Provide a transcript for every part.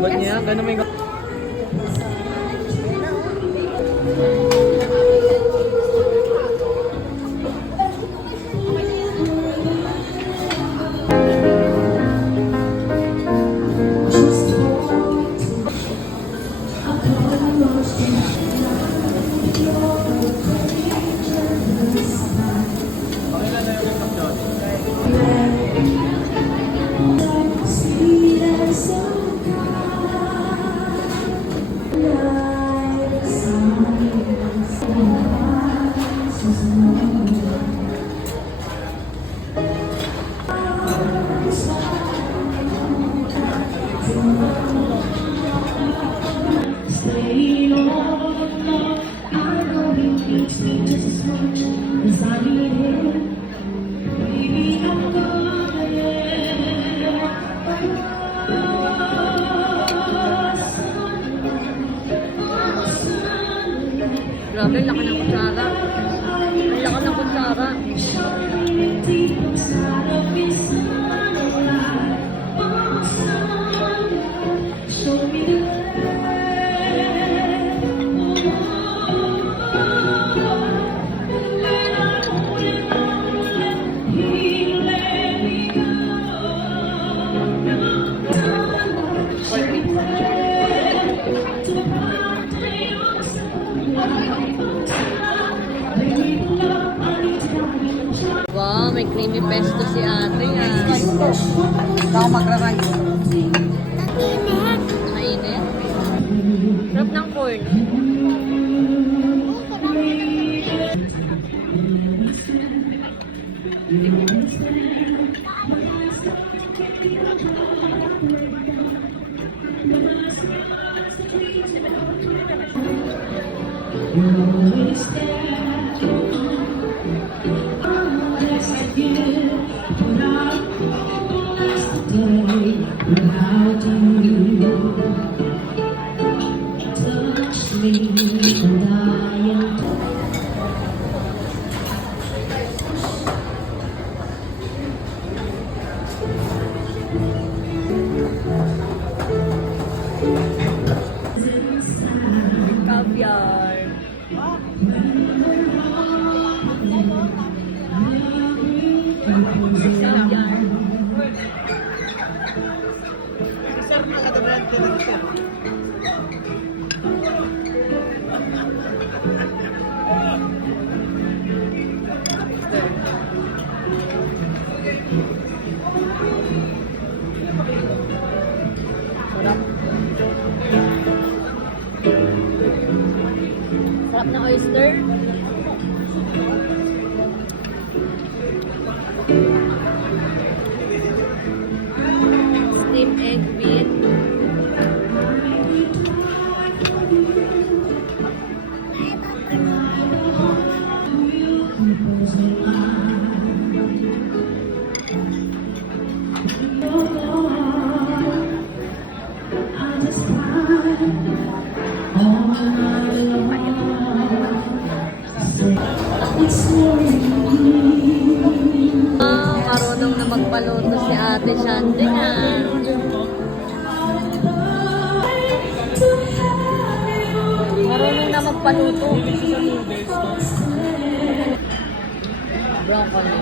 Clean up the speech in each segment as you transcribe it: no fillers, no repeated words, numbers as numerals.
Ba't niya? Gano'n may... Grabe, laki ng kutsara. Ang laki ng kutsara. Wow, may creamy pesto si ate yan. Ako magra-rice. Mainit. Sarap ng corn. Caviar. Sir, nakadabayan ka na sir. Sarap na oyster. Steamed egg with marunong na magpaluto si Ate Shandy nga. Marunong na magpaluto. Broccoli.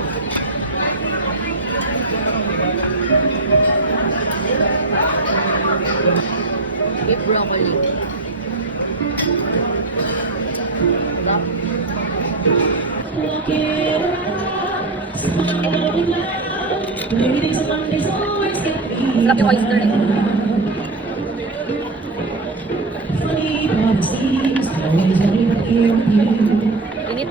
Beef broccoli. Sarap yung oyster eh. Init.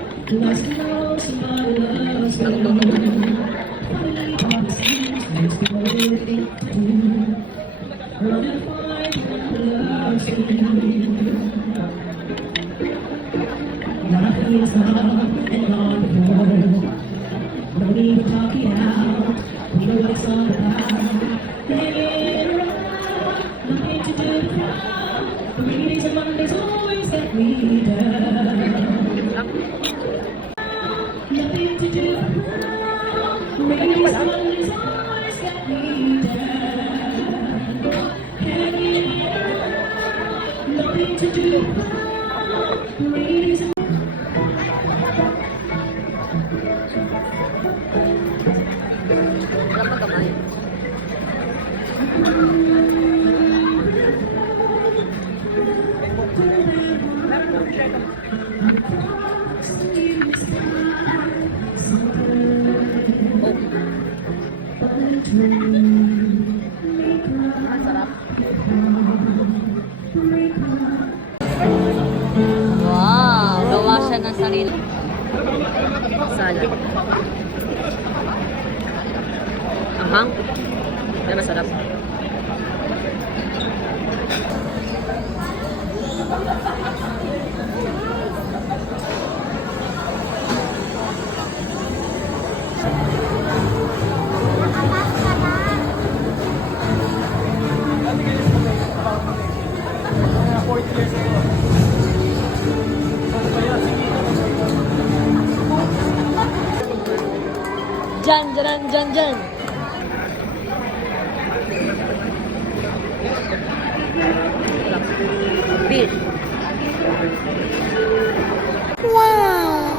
Wala pa kamay. Sarap. Wow! Gawa siya ng sarili. Salad. Ahang. May masarap. Jan, jan, jan, jan. Fish. Wow.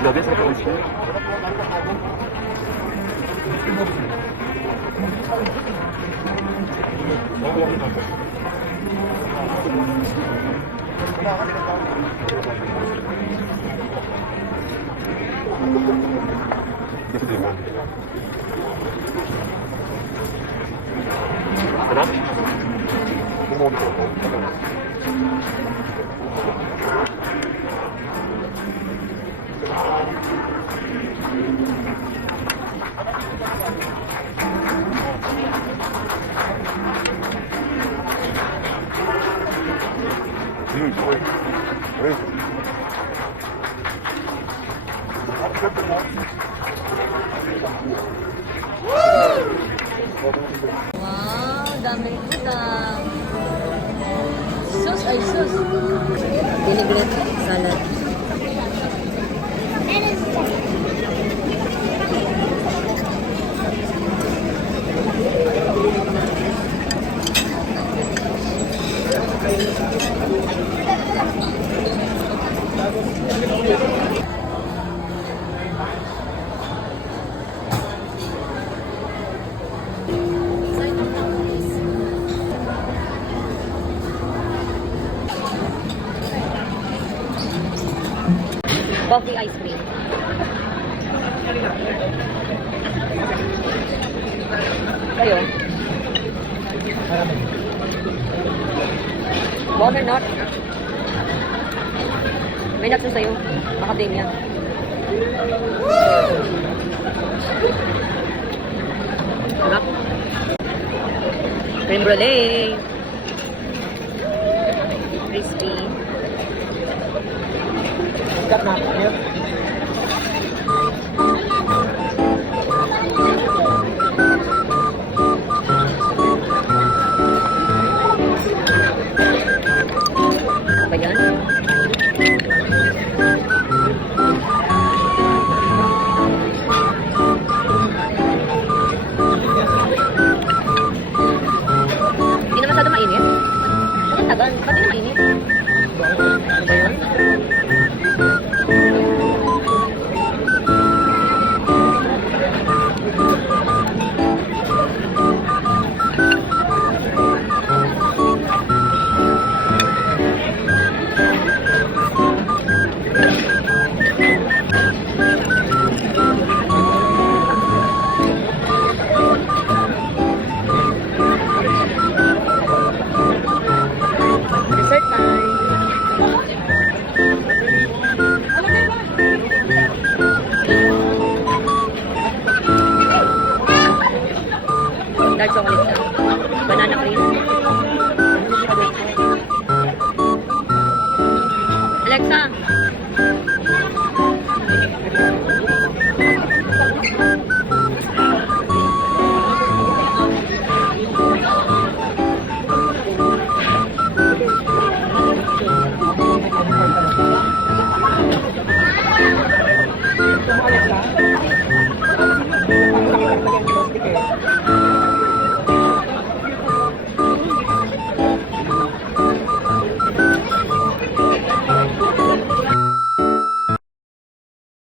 Gabi sa kanila. Wow, daming udang. Sus ay sus. Vinaigrette salad. Coffee ice cream. Kayo? Butternut. May nuts na sa'yo. Macadamia. Sarap. Creme brulee. Crispy. Stop na. Here. Ba yan? Hindi na masyado mainit. Ang tagal. Ba't di mainit? Ano ba yun? Dessert time. Dahil sa